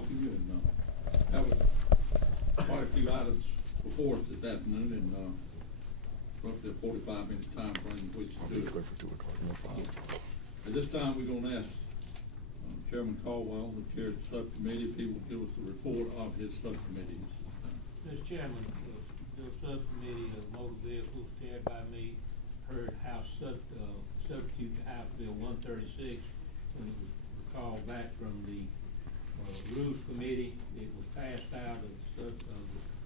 talking to you, and, that was quite a few items before us this afternoon, and, roughly a 45-minute time frame in which to do it. For 2 o'clock, no problem. At this time, we're gonna ask Chairman Caldwell, the chair of the subcommittee, if he will give us a report of his subcommittee. Mr. Chairman, the subcommittee of motor vehicles chaired by me heard House substitute to House Bill 136 when it was recalled back from the Rules Committee. It was passed out of the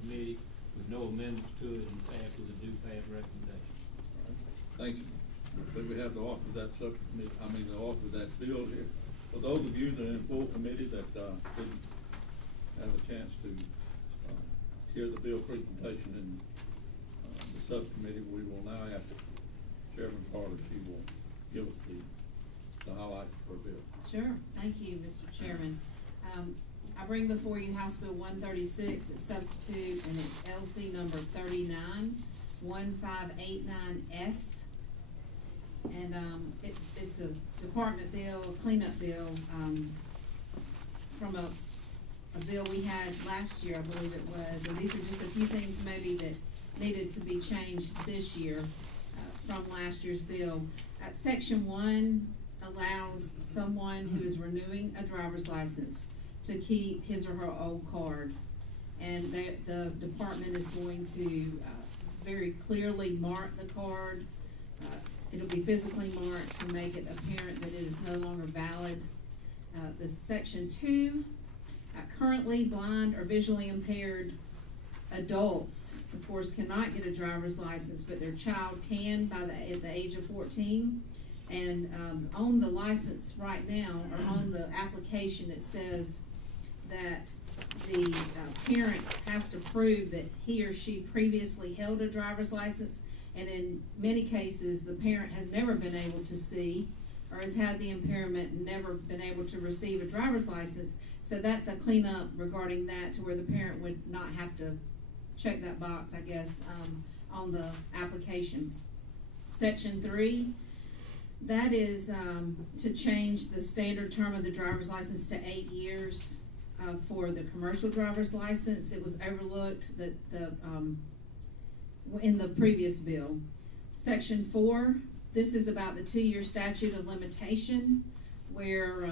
committee with no amendments to it and passed with a due pass recommendation. All right. Thank you. So we have the author of that subcommittee, the author of that bill here. For those of you that are in full committee that didn't have a chance to hear the bill presentation in the subcommittee, we will now ask Chairman Carter, she will give us the highlights for bill. Sure, thank you, Mr. Chairman. I bring before you House Bill 136, it's substitute, and it's LC number 391589S. And it's a department bill, a cleanup bill, from a bill we had last year, I believe it was. And these are just a few things maybe that needed to be changed this year from last year's bill. Section 1 allows someone who is renewing a driver's license to keep his or her old card. And the department is going to very clearly mark the card. It'll be physically marked to make it apparent that it is no longer valid. The Section 2, currently blind or visually impaired adults, of course, cannot get a driver's license, but their child can at the age of 14. And on the license right now, or on the application, it says that the parent has to prove that he or she previously held a driver's license, and in many cases, the parent has never been able to see or has had the impairment and never been able to receive a driver's license. So that's a cleanup regarding that, to where the parent would not have to check that box, I guess, on the application. Section 3, that is to change the standard term of the driver's license to 8 years for the commercial driver's license. It was overlooked that in the previous bill. Section 4, this is about the 2-year statute of limitation, where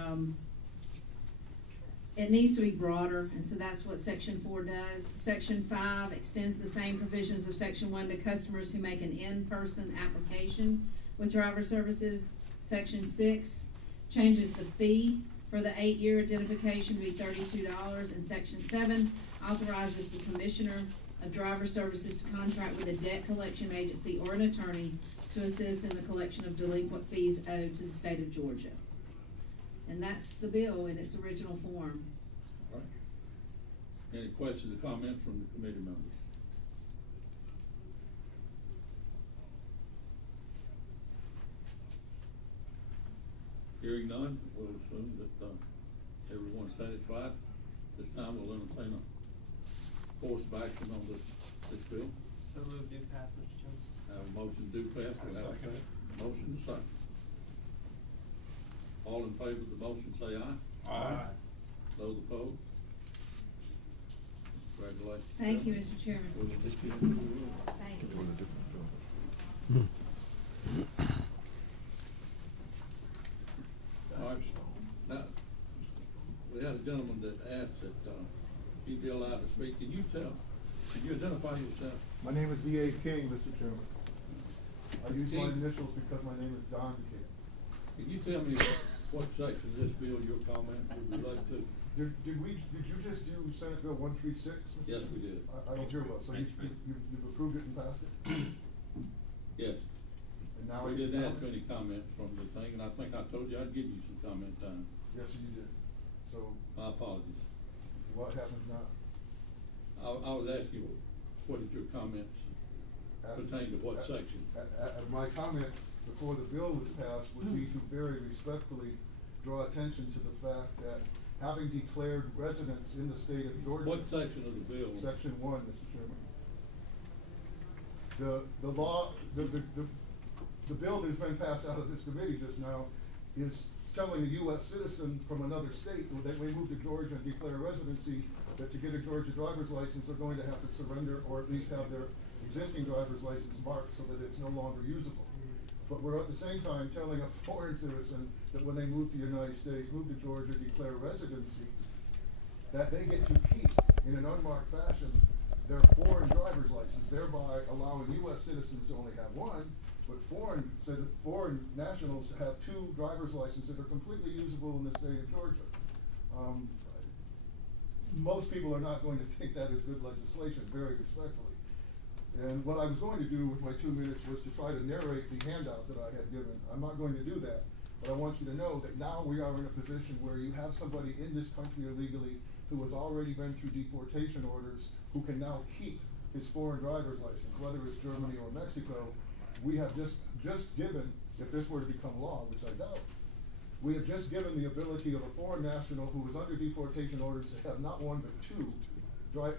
it needs to be broader, and so that's what Section 4 does. Section 5 extends the same provisions of Section 1 to customers who make an in-person application with driver services. Section 6 changes the fee for the 8-year identification to be $32, and Section 7 authorizes the Commissioner of Driver Services to contract with a debt collection agency or an attorney to assist in the collection of delinquent fees owed to the state of Georgia. And that's the bill in its original form. All right. Any questions or comments from the committee members? Hearing none, we'll assume that everyone's satisfied. This time we'll entertain a course of action on this bill. So move due pass, Mr. Chairman. Have a motion due pass. We'll have a motion to second. All in favor of the motion say aye. Aye. Those opposed? Congratulations. Thank you, Mr. Chairman. Will it just be in the room? Thank you. On a different bill. All right. Now, we had a gentleman that asked that he be allowed to speak. Can you identify yourself? My name is D.A. King, Mr. Chairman. I use my King. initials because my name is Don King. Can you tell me what section of this bill your comment would relate to? Did you just do Senate Bill 136? Mr. Yes, we Chairman? did. I don't hear about it. So you've approved it and passed it? Yes. And now We I didn't ask for any comments from the thing, and I think I told you I'd give you some comment time. Yes, you did. So My apologies. what happens now? I was asking you, what did your comments pertain to what section? My comment before the bill was passed would be to very respectfully draw attention to the fact that having declared residents in the state of Georgia. What section of the bill? Section 1, Mr. Chairman. The bill that's been passed out of this committee just now is telling a US citizen from another state that they move to Georgia and declare residency, that to get a Georgia driver's license, they're going to have to surrender or at least have their existing driver's license marked so that it's no longer usable. But we're at the same time telling a foreign citizen that when they move to the United States, move to Georgia, declare residency, that they get to keep in an unmarked fashion their foreign driver's license, thereby allowing US citizens to only have one, but foreign nationals to have two driver's licenses that are completely usable in the state of Georgia. Most people are not going to think that is good legislation, very respectfully. And what I was going to do with my 2 minutes was to try to narrate the handout that I had given. I'm not going to do that, but I want you to know that now we are in a position where you have somebody in this country illegally who has already been through deportation orders, who can now keep his foreign driver's license, whether it's Germany or Mexico. We have just given, if this were to become law, which I doubt, we have just given the ability of a foreign national who is under deportation orders to have not one but two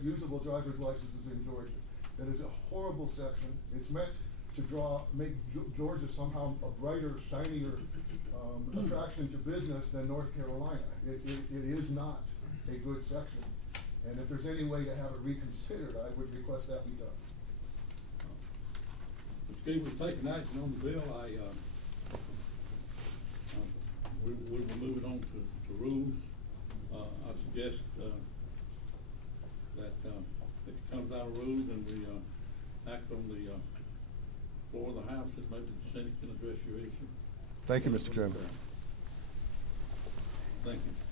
usable driver's licenses in Georgia. That is a horrible section. It's meant to make Georgia somehow a brighter, shinier attraction to business than North Carolina. It is not a good section. And if there's any way to have it reconsidered, I would request that be done. Mr. Key, we've taken action on the bill. We will move it on to rules. I suggest that if it comes out of rules and we act on the floor of the House, that maybe the Senate can address your issue. Thank you, Mr. Chairman. Thank you.